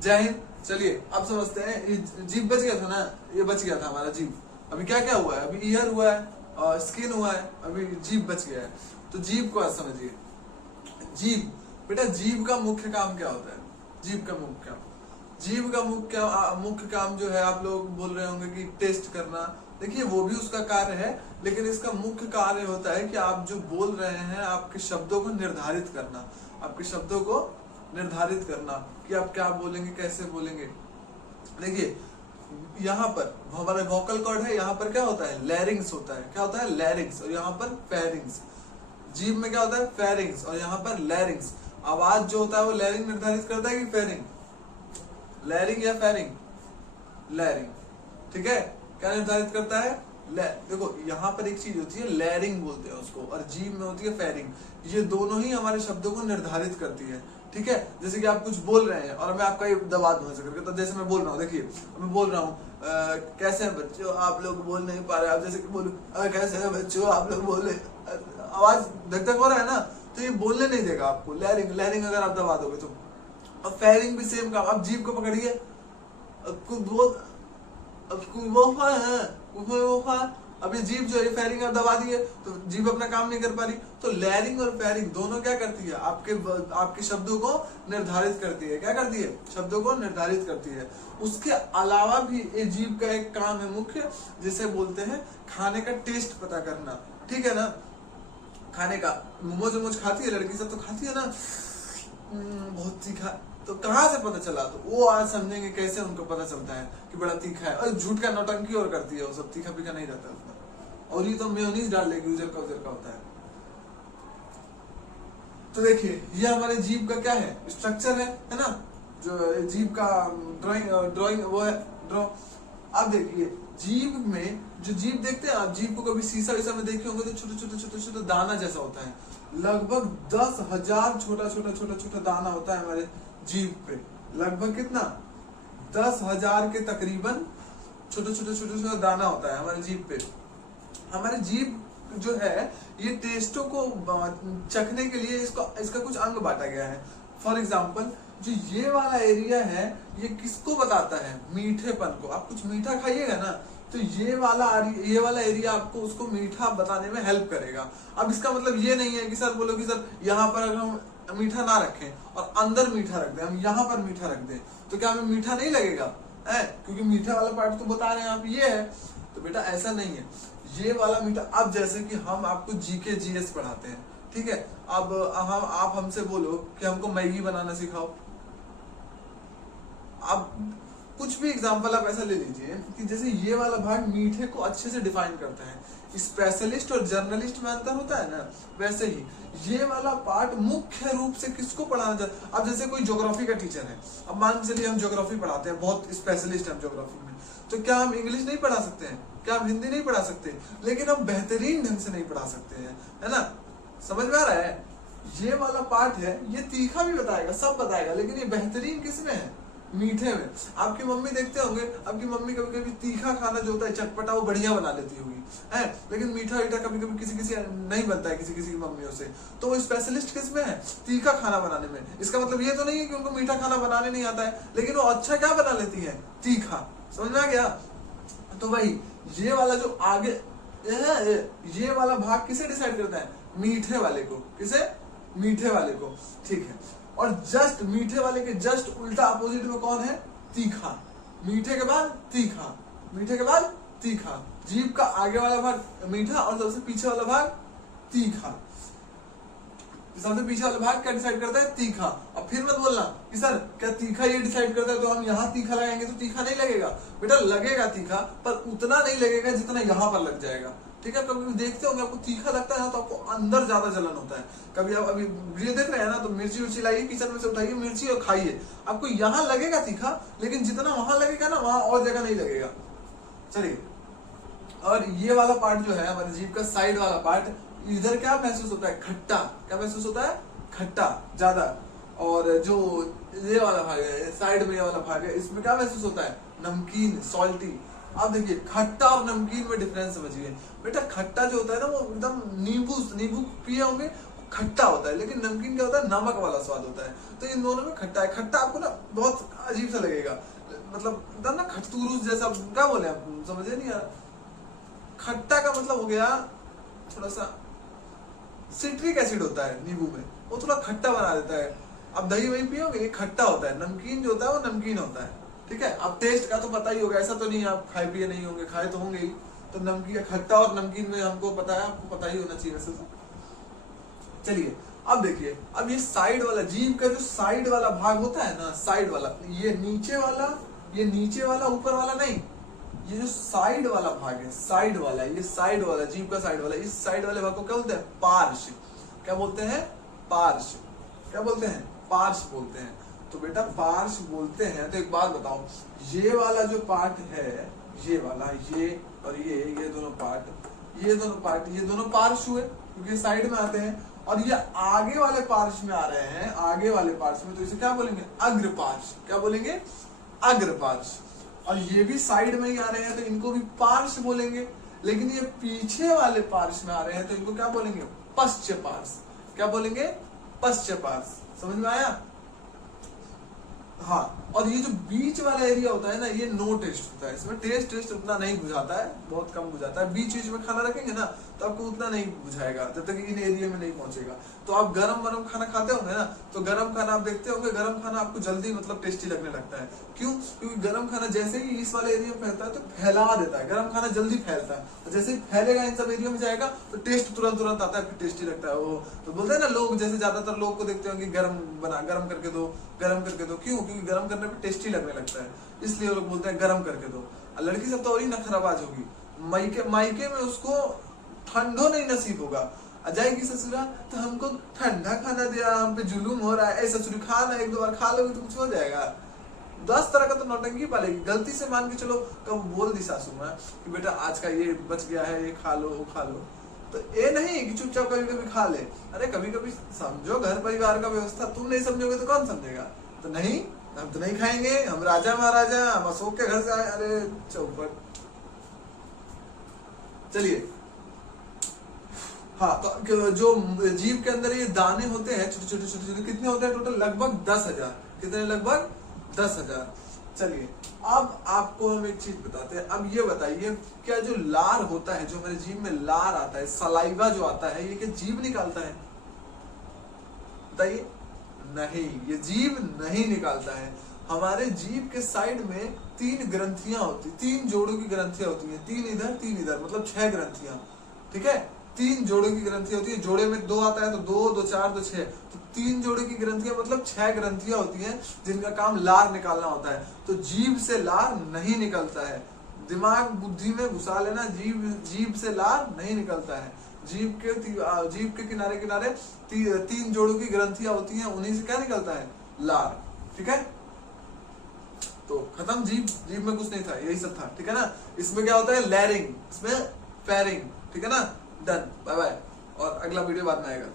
जय हिंद। चलिए अब समझते हैं, ये जीभ बच गया था ना, ये बच गया था हमारा जीभ। अभी क्या क्या हुआ है, अभी ईयर हुआ है और स्किन हुआ है, अभी जीभ बच गया है। तो जीभ को आज समझिए। जीभ, बेटा जीभ का मुख्य काम क्या होता है? जीभ का मुख्य काम, जीभ का मुख्य काम जो है, आप लोग बोल रहे होंगे कि टेस्ट करना। देखिए वो भी उसका कार्य है, लेकिन इसका मुख्य कार्य होता है कि आप जो बोल रहे हैं, आपके शब्दों को निर्धारित करना, आपके शब्दों को निर्धारित करना कि आप क्या बोलेंगे, कैसे बोलेंगे। देखिए यहाँ पर हमारा वोकल कॉर्ड है, यहाँ पर क्या होता है, लैरिंग्स होता है। क्या होता है, लैरिंग्स, और यहाँ पर फेरिंग्स। जीभ में क्या होता है, फेरिंग्स, और यहाँ पर लैरिंग्स। आवाज जो होता है वो लैरिंग निर्धारित करता है कि फेरिंग, लैरिंग या फेरिंग, लैरिंग, ठीक है। क्या निर्धारित करता है, देखो यहाँ पर एक चीज होती है लैरिंग बोलते हैं उसको, और जीभ में होती है फेरिंग। ये दोनों ही हमारे शब्दों को निर्धारित करती है, ठीक है। जैसे कि आप कुछ बोल रहे हैं और मैं आपका ये दबा दूं ऐसे करके, तो जैसे मैं बोल रहा हूँ, देखिए मैं बोल रहा हूँ कैसे हैं बच्चों आप लोग बोल नहीं पा रहे, आप जैसे कि बोलो कैसे हैं बच्चों आप लोग बोल रहे, आवाज धक धक हो रहा है ना, तो ये बोलने नहीं देगा आपको। लैरिंग, लैरिंग अगर आप दबा दोगे तो। और फेरिंग भी सेम काम। आप जीभ को पकड़िए, अब ये जीभ जो है फेरिंग आप दबा दिए तो जीभ अपना काम नहीं कर पा रही। तो लैरिंग और फेरिंग दोनों क्या करती है, आपके शब्दों को निर्धारित करती है। क्या करती है, शब्दों को निर्धारित करती है। उसके अलावा भी ये जीभ का एक काम है मुख्य, जिसे बोलते हैं खाने का टेस्ट पता करना, ठीक है ना। खाने का मोमोज खाती है लड़की सब, तो खाती है ना, बहुत तीखा, तो कहाँ से पता चला, तो वो आज समझेंगे कैसे उनको पता चलता है कि बड़ा तीखा है। और झूठ का नौटंकी और करती है वो सब, तीखा पीखा नहीं रहता उसमें, और ये तो मेयोनीज डाल लेगी, उजर का होता है। तो देखिए ये हमारे जीभ का क्या है, स्ट्रक्चर है ना, जो जीभ का ड्राइंग वो है, ड्रॉ। अब देखिए जीभ में, जो जीभ देखते हैं आप, जीभ को कभी शीशा वीशा में देखे होंगे तो छोटे छोटे दाना जैसा होता है। लगभग 10,000 छोटा दाना होता है हमारे जीभ पे। लगभग कितना, 10,000 के तकरीबन छोटे दाना होता है हमारे जीभ पे। हमारे जीभ जो है ये टेस्टों को चखने के लिए इसका कुछ अंग बांटा गया है। फॉर एग्जाम्पल जो ये वाला एरिया है, ये किसको बताता है, मीठेपन को। आप कुछ मीठा खाइएगा ना, तो ये वाला एरिया आपको उसको मीठा बताने में हेल्प करेगा। अब इसका मतलब ये नहीं है कि सर बोलो कि सर यहाँ पर अगर हम मीठा ना रखें और अंदर मीठा रख दें, हम यहाँ पर मीठा रख दें, तो क्या हमें मीठा नहीं लगेगा है, क्योंकि मीठा वाला पार्ट तो बता रहे हैं आप ये है। तो बेटा ऐसा नहीं है, ये वाला मीठा। अब जैसे कि हम आपको जीके जीएस पढ़ाते हैं, ठीक है। अब आप हमसे बोलो कि हमको मैगी बनाना सिखाओ। अब कुछ भी एग्जांपल आप ऐसा ले लीजिए कि जैसे ये वाला भाग मीठे को अच्छे से डिफाइन करता है। स्पेशलिस्ट और जर्नलिस्ट में अंतर होता है ना, वैसे ही ये वाला पार्ट मुख्य रूप से किसको पढ़ाना चाहते हैं। अब जैसे कोई ज्योग्राफी का टीचर है, अब मान चलिए हम ज्योग्राफी पढ़ाते हैं, बहुत स्पेशलिस्ट है ज्योग्राफी में, तो क्या हम इंग्लिश नहीं पढ़ा सकते हैं, क्या हम हिंदी नहीं पढ़ा सकते, लेकिन हम बेहतरीन ढंग से नहीं पढ़ा सकते हैं, है ना। समझ में आ रहा है, ये वाला पार्ट है, ये तीखा भी बताएगा, सब बताएगा, लेकिन ये बेहतरीन किसमें है, मीठे में। आपकी मम्मी देखते होंगे, आपकी मम्मी कभी कभी तीखा खाना जो होता है चटपटा वो बढ़िया बना लेती होगी, है, लेकिन मीठा मीठा कभी कभी किसी नहीं बनता है किसी की मम्मियों से। तो वो स्पेशलिस्ट किस में है, तीखा खाना बनाने में। इसका मतलब ये तो नहीं है कि उनको मीठा खाना बनाने नहीं आता है, लेकिन वो अच्छा क्या बना लेती है, तीखा। समझ में आ गया। तो भाई ये वाला जो आगे ये वाला भाग किसे डिसाइड करता है, मीठे वाले को। किसे, मीठे वाले को, ठीक है। और जस्ट मीठे वाले के जस्ट उल्टा अपोजिट में कौन है, तीखा। मीठे के बाद तीखा, मीठे के बाद तीखा। जीभ का आगे वाला भाग मीठा और सबसे पीछे वाला भाग तीखा। सबसे पीछे वाला भाग क्या डिसाइड करता है, तीखा। अब फिर मत बोलना कि सर क्या तीखा ये डिसाइड करता है, तो हम यहाँ तीखा लगाएंगे तो तीखा नहीं लगेगा। बेटा लगेगा तीखा, पर उतना नहीं लगेगा जितना यहाँ पर लग जाएगा, ठीक है। कभी देखते होंगे आपको तीखा लगता है ना, तो आपको अंदर ज्यादा जलन होता है। कभी आप अभी वीडियो देख रहे हैं ना, तो मिर्ची उर्ची लाइए, किचन में से उठाइए मिर्ची और खाइए, आपको यहाँ लगेगा तीखा, लेकिन जितना वहां लगेगा ना, वहां और जगह नहीं लगेगा। चलिए, और ये वाला पार्ट जो है हमारे जीभ का साइड वाला पार्ट, इधर क्या महसूस होता है, खट्टा। क्या महसूस होता है, खट्टा ज्यादा। और जो ये वाला भाग है, साइड में ये वाला भाग है, इसमें क्या महसूस होता है, नमकीन, सॉल्टी। अब देखिए खट्टा और नमकीन में डिफरेंस समझिए। बेटा खट्टा जो होता है ना, वो एकदम नींबू पिए होंगे, खट्टा होता है, लेकिन नमकीन क्या होता है, नमक वाला स्वाद होता है। तो इन दोनों में खट्टा है। खट्टा आपको ना बहुत अजीब सा लगेगा, मतलब एकदम ना खटतुरुस जैसा, क्या बोले आप, समझे नहीं यार। खट्टा का मतलब हो गया थोड़ा सा सिट्रिक एसिड होता है नींबू में, वो थोड़ा खट्टा बना देता है। अब दही वही पियोगे, ये खट्टा होता है। नमकीन जो होता है वो नमकीन होता है, ठीक है। अब टेस्ट का तो पता ही होगा, ऐसा तो नहीं आप खाए पिए नहीं होंगे, खाए तो होंगे ही। तो नमकीन, खट्टा और नमकीन में हमको पता है, आपको पता ही होना चाहिए वैसे तो। चलिए अब देखिए, अब ये साइड वाला, जीभ का जो साइड वाला भाग होता है ना, साइड वाला, ये नीचे वाला, ये नीचे वाला, ऊपर वाला नहीं, ये जो साइड वाला भाग है, साइड वाला, ये साइड वाला, जीभ का साइड वाला, इस साइड वाले भाग को क्या बोलते हैं, पार्श्व। क्या बोलते हैं, पार्श्व। क्या बोलते हैं, पार्श्व बोलते हैं। तो बेटा पार्श्व बोलते हैं, तो एक बात बताओ, ये वाला जो पार्ट है, ये वाला, ये और ये दोनों पार्ट, ये दोनों पार्श्व है, क्योंकि साइड में आते हैं। और ये आगे वाले पार्श्व में आ रहे हैं, आगे वाले पार्श्व में, तो इसे क्या बोलेंगे, अग्र पार्श्व। क्या बोलेंगे, अग्र पार्श्व। और ये भी साइड में ही आ रहे हैं, तो इनको भी पार्श्व बोलेंगे। लेकिन ये पीछे वाले पार्श्व में आ रहे हैं, तो इनको क्या बोलेंगे, पश्च पार्श्व। क्या बोलेंगे, पश्च पार्श्व। समझ में आया। हाँ, और ये जो बीच वाला एरिया होता है ना, ये नो टेस्ट होता है, इसमें टेस्ट उतना नहीं बुझाता है, बहुत कम बुझाता है। बीच में खाना रखेंगे ना तो आपको उतना नहीं बुझाएगा, जब तक इन एरिया में नहीं पहुंचेगा। तो आप गरम गरम खाना खाते होंगे ना, तो गरम खाना आप देखते होंगे, गरम खाना आपको जल्दी मतलब टेस्टी लगने लगता है। क्यों, क्योंकि गरम खाना जैसे ही इस वाले एरिया में फैलता है तो फैला देता है, गरम खाना जल्दी फैलता है, और जैसे ही फैलेगा इन सब एरिया में जाएगा तो टेस्ट तुरंत आता है, फिर टेस्टी लगता है वो। तो बोलते हैं ना लोग, जैसे ज्यादातर लोग को देखते होंगे, गरम करके दो, गरम करके दो। क्यों, क्योंकि गरम करने पे टेस्टी लगने लगता है, इसलिए लोग बोलते हैं गरम करके दो। लड़की सब तो और ही नखराबाज होगी, मायके में उसको ठंडो नहीं नसीब होगा, जाएगी ससुरा तो हमको ठंडा खाना दिया, हम पे जुलूम हो रहा है। ससुरी खाना एक दो बार खा लोगे तो कुछ हो जाएगा, 10 तरह का तो नौटंकी पालेगी। गलती से मान के चलो कब बोल दी सासू माँ कि बेटा आज का ये बच गया है, ये खा लो, वो खा लो, तो ये नहीं कि चुपचाप कभी कभी खा ले। अरे कभी कभी समझो, घर परिवार का व्यवस्था, तुम नहीं समझोगे तो कौन समझेगा। तो नहीं, हम तो नहीं खाएंगे, हम राजा महाराजा, हम अशोक के घर से आए। अरे चौपट। चलिए, हाँ, तो जो जीभ के अंदर ये दाने होते हैं छोटे छोटे, कितने होते हैं टोटल, लगभग 10,000। कितने, लगभग 10,000। चलिए अब आपको हम एक चीज बताते हैं। अब ये बताइए, क्या जो लार होता है, जो हमारे जीभ में लार आता है, सलाइवा जो आता है, ये क्या जीभ निकालता है, बताइए। नहीं, ये जीभ नहीं निकालता है। हमारे जीभ के साइड में 3 ग्रंथियां होती, 3 जोड़ों की ग्रंथियां होती हैं, 3 इधर, मतलब 6 ग्रंथियां, ठीक है। 3 जोड़ों की ग्रंथियां होती है, जोड़े में 2 आता है तो 2, 2, 4, 2, 6, तो 3 जोड़े की ग्रंथियां मतलब 6 ग्रंथियां होती हैं, जिनका काम लार निकालना होता है। तो जीभ से लार नहीं निकलता है, दिमाग बुद्धि में घुसा लेना, जीभ से लार नहीं निकलता है। जीभ के किनारे 3 जोड़ों की ग्रंथियां होती हैं, उन्हीं से क्या निकलता है, लार, ठीक है। तो खत्म, जीभ में कुछ नहीं था, यही सब था, ठीक है ना। इसमें क्या होता है, लैरिंग, इसमें फेरिंग, ठीक है ना। डन, बाय बाय, और अगला वीडियो बाद में आएगा।